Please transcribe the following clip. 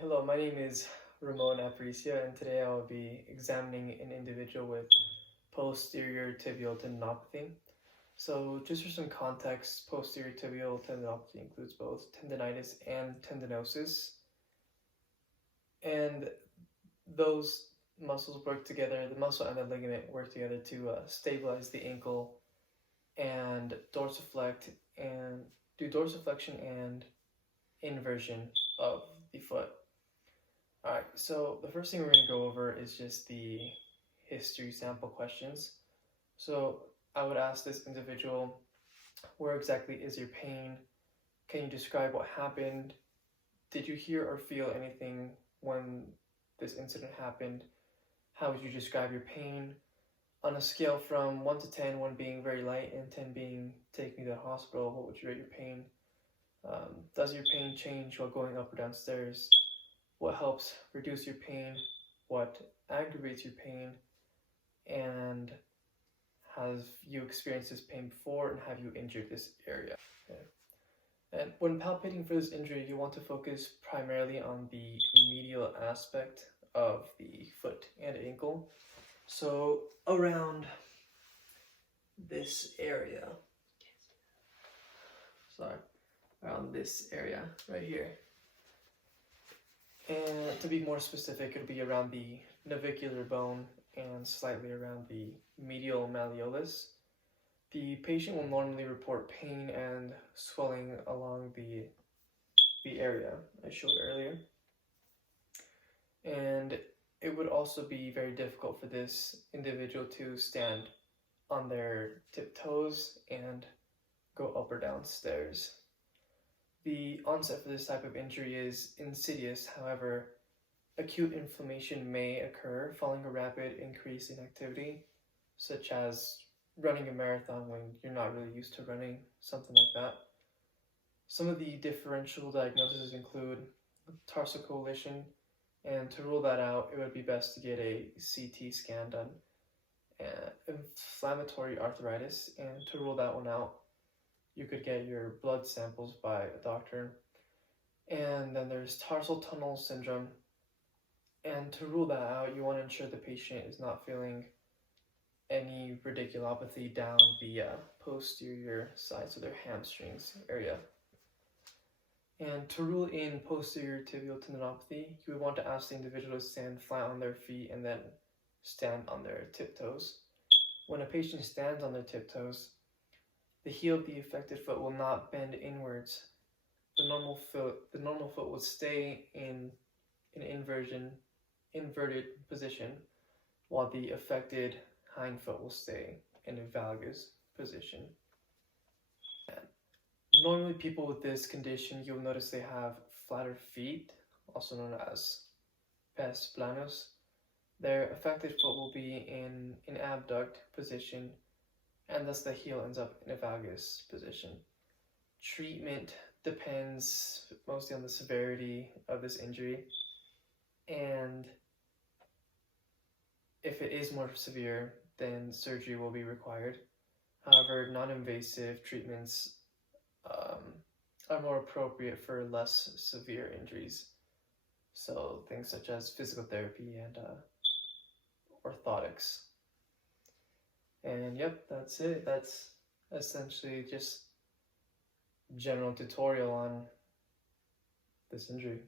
Hello, my name is Ramon Aparicio, and today I will be examining an individual with posterior tibial tendinopathy. So, just for some context, posterior tibial tendinopathy includes both tendinitis and tendinosis, and those muscles work together, the muscle and the ligament work together to stabilize the ankle and dorsiflect and do dorsiflexion and inversion of the foot. Alright, so the first thing we're going to go over is just the history sample questions. So I would ask this individual, where exactly is your pain? Can you describe what happened? Did you hear or feel anything when this incident happened? How would you describe your pain? On a scale from 1 to 10, 1 being very light and 10 being taking you to the hospital, what would you rate your pain? Does your pain change while going up or downstairs? What helps reduce your pain, what aggravates your pain, and have you experienced this pain before, and have you injured this area? Okay. And when palpating for this injury, you want to focus primarily on the medial aspect of the foot and ankle. So around this area, around this area right here. And to be more specific, it'll be around the navicular bone and slightly around the medial malleolus. The patient will normally report pain and swelling along the area I showed earlier. And it would also be very difficult for this individual to stand on their tiptoes and go up or down stairs. The onset for this type of injury is insidious. However, acute inflammation may occur following a rapid increase in activity, such as running a marathon when you're not really used to running, something like that. Some of the differential diagnoses include tarsal coalition, and to rule that out, it would be best to get a CT scan done. Inflammatory arthritis, and to rule that one out, you could get your blood samples by a doctor. And then there's tarsal tunnel syndrome. And to rule that out, you want to ensure the patient is not feeling any radiculopathy down the posterior side, so their hamstrings area. And to rule in posterior tibial tendinopathy, you would want to ask the individual to stand flat on their feet and then stand on their tiptoes. When a patient stands on their tiptoes, the heel of the affected foot will not bend inwards. The normal foot will stay in an inverted position, while the affected hind foot will stay in a valgus position. Normally, people with this condition, you'll notice they have flatter feet, also known as pes planus. Their affected foot will be in an abduct position, and thus the heel ends up in a valgus position. Treatment depends mostly on the severity of this injury, and if it is more severe, then surgery will be required. However, non-invasive treatments are more appropriate for less severe injuries. So things such as physical therapy and orthotics. And yep, that's it. That's essentially just general tutorial on this injury.